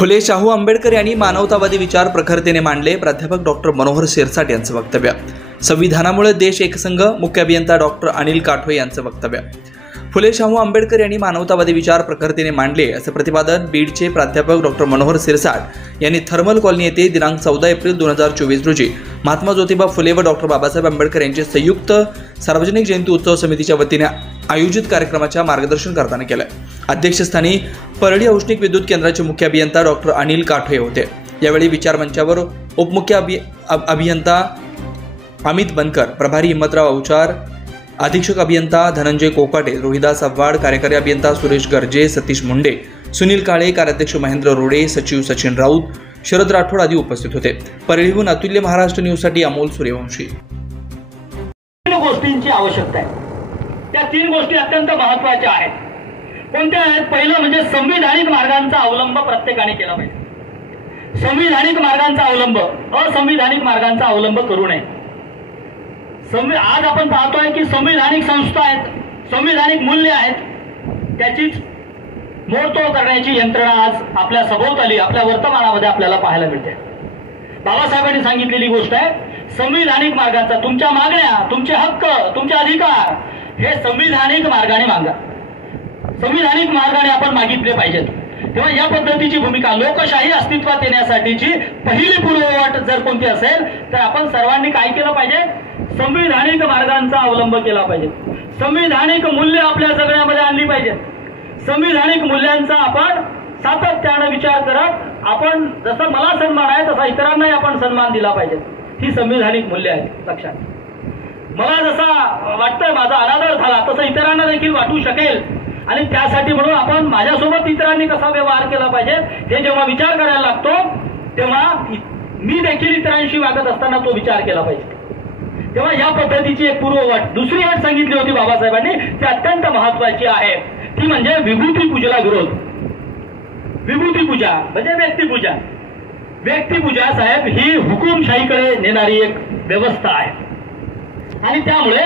फुले शाहू आंबेडकर यांनी मानवतावादी विचार प्रखरतेने मांडले। प्राध्यापक डॉक्टर मनोहर सिरसाट यांचं वक्तव्य। संविधानामुळे देश एकसंघ, मुख्य अभियंता डॉक्टर अनिल काठवे यांचं वक्तव्य। फुले शाहू आंबेडकर यांनी मानवतावादी विचार प्रखरतेने मांडले असे प्रतिपादन बीडचे प्राध्यापक डॉक्टर मनोहर सिरसाट यांनी थर्मल कॉलनी येथे दिनांक 14 एप्रिल 2024 रोजी महात्मा ज्योतिबा फुले व डॉक्टर बाबासाहेब आंबेडकर यांचे संयुक्त सार्वजनिक जयंती उत्सव समितीच्या वतीने आयोजित कार्यक्रमाच्या मार्गदर्शन करताना केले। अध्यक्षस्थानी परळी औष्णिक विद्युत केंद्राचे मुख्य अभियंता डॉक्टर अनिल काठवे होते। यावेळी विचार मंचावर उपमुख्य अभियंता अमित बनकर, प्रभारी हिम्मतराव अवचार, अधीक्षक अभियंता धनंजय कोकाटे, रोहिदास आव्हाड, कार्यकारी अभियंता सुरेश गर्जे, सतीश मुंडे, सुनील काळे, कार्याध्यक्ष महेंद्र रोडे, सचिव सचिन राऊत, शरद राठोड आदी उपस्थित होते। परळीहून अतुल्य महाराष्ट्र न्यूजसाठी अमोल सूर्यवंशी। तीन गोष्टींची आवश्यकता आहे। त्या तीन गोष्टी अत्यंत महत्त्वाच्या आहेत। कोणत्या आहेत? पहिलं म्हणजे संविधानिक मार्गांचा अवलंब प्रत्येकाने केला पाहिजे। संविधानिक मार्गांचा अवलंब, असंविधानिक मार्गांचा अवलंब करू नये। आज आपण पाहतोय की संविधानिक संस्था आहेत, संविधानिक मूल्य आहेत, त्याचीच मोडतोड करण्याची यंत्रणा आज आपल्या सभोवताली, आपल्या वर्तमानामध्ये आपल्याला पाहायला मिळते। बाबासाहेबांनी सांगितलेली गोष्ट आहे, संविधानिक मार्गाचा तुमच्या मागण्या, तुमचे हक्क, तुमचे अधिकार हे संविधानिक मार्गाने मागा। संविधानिक मार्गाने आपण मागितले पाहिजेत। तेव्हा या पद्धतीची भूमिका, लोकशाही अस्तित्वात येण्यासाठीची पहिली पूर्वअट जर कोणती असेल तर आपण सर्वांनी काय केलं पाहिजे? संविधानिक मार्गांचा अवलंब केला पाहिजे। संविधानिक मूल्य आपल्या जगण्यामध्ये आणली पाहिजेत। संविधानिक मूल्यांचा आपण सातत्याने विचार करत, आपण जसं मला सन्मान आहे तसा इतरांनाही आपण सन्मान दिला पाहिजे। ही संविधानिक मूल्य आहेत। लक्षात, मला जसा वाटतं माझा अनादर झाला तसं इतरांना देखील वाटू शकेल, आणि त्यासाठी म्हणून आपण माझ्यासोबत इतरांनी कसा व्यवहार केला पाहिजे हे जेव्हा विचार करायला लागतो तेव्हा मी देखील इतरांशी वागत असताना तो विचार केला पाहिजे। तेव्हा या पद्धतीची एक पूर्वअट, दुसरी अट सांगितली होती बाबासाहेबांनी, ती अत्यंत महत्वाची आहे। ती म्हणजे विभूती पूजेला विरोध। विभूती पूजा म्हणजे व्यक्तिपूजा। व्यक्तिपूजा साहेब ही हुकुमशाहीकडे नेणारी एक व्यवस्था आहे, आणि त्यामुळे